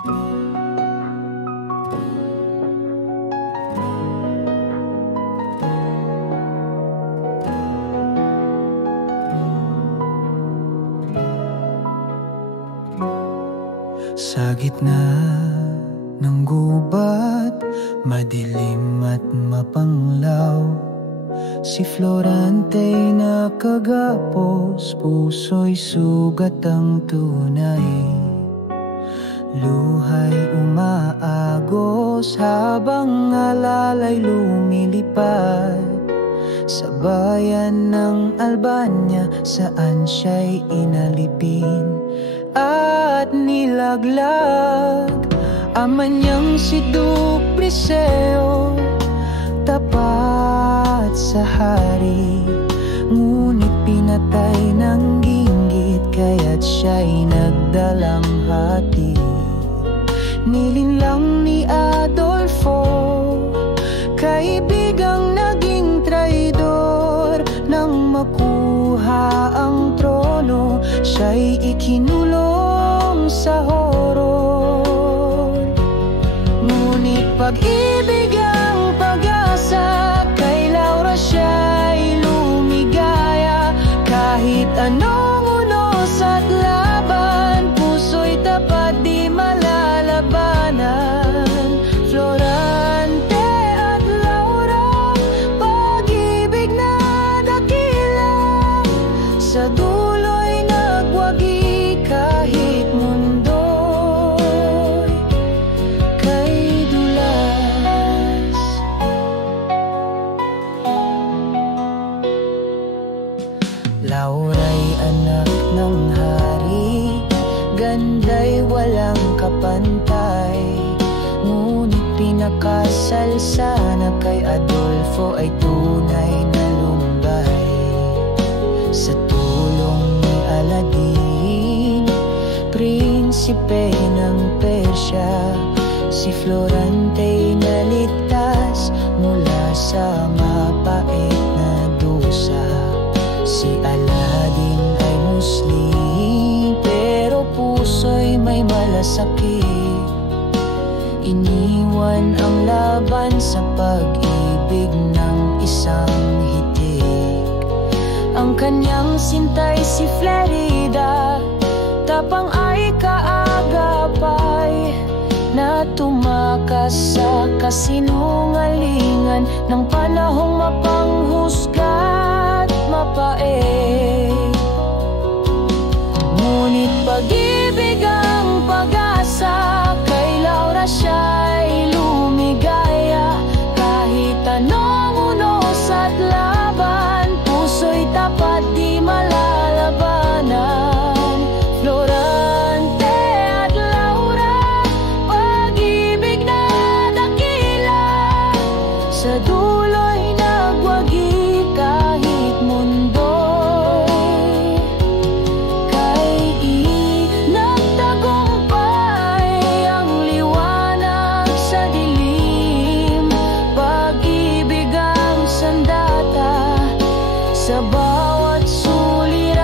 Sa gitna ng gubat, madilim at mapanglaw, si Florante'y nakagapos, puso'y sugat ang tunay. Luha'y umaagos habang alala'y lumilipad sa bayan ng Albania, saan siya'y inalipin at nilaglag. Ama niyang si Duke Briseo, tapat sa hari, ngunit pinatay ng ginggit, kaya't siya'y nagdalamhati. Nilinlang ni Adolfo, kaibigang naging traidor, nang makuha ang trono, siya'y ikinulong sa horror. Ngunit pag-ibig ang pag-asa, kay Laura siya'y lumigaya. Kahit anong unos at laban, puso'y tapat di malalabanan. Florante at Laura, pag-ibig na dakila, sa dulo'y nagwagi kahit mundo'y kay dulas. Laura'y anak ng hari, ganda'y walang kapantay, ngunit pinakasal sana kay Adolfo ay tunay na lumbay. Sa tulong ni Aladdin, prinsipe ng Persya, si Florante'y naligtas mula sa mapait na dusa. Si Aladdin ay Muslim, pero puso'y may malasakit. Iniwan ang laban sa pag-ibig ng isang hitik. Ang kanyang sintay si Flerida, tapang ay kaagapay, na tumakas sa kasinungalingan ng panahong mapanghusga't mapait. Ngunit pag-ibig ang pag-asa, kay Laura siya'y lumigaya. Kahit anong unos at laban, puso'y tapat di malalabanan. Florante at Laura, pag-ibig na dakila, sa dulo'y nagwagi kahit mundo'y kay nagtagumpay. Ang liwanag sa dilim, pag-ibig ang sandata sa bawat suliranin.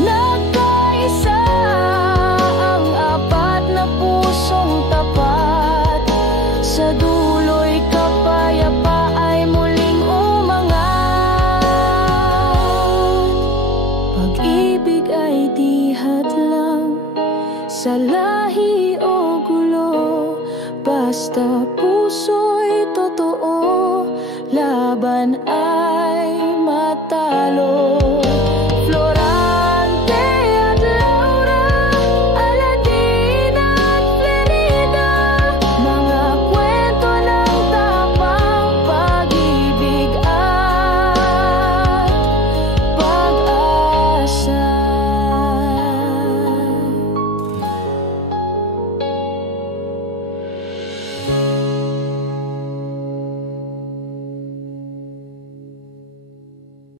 Nagkaisa ang apat na pusong tapat, sa dulo'y kapayapa ay muling umangat. Pag-ibig ay di hadlang sa lahi o gulo, basta puso'y totoo, laban ay matalo.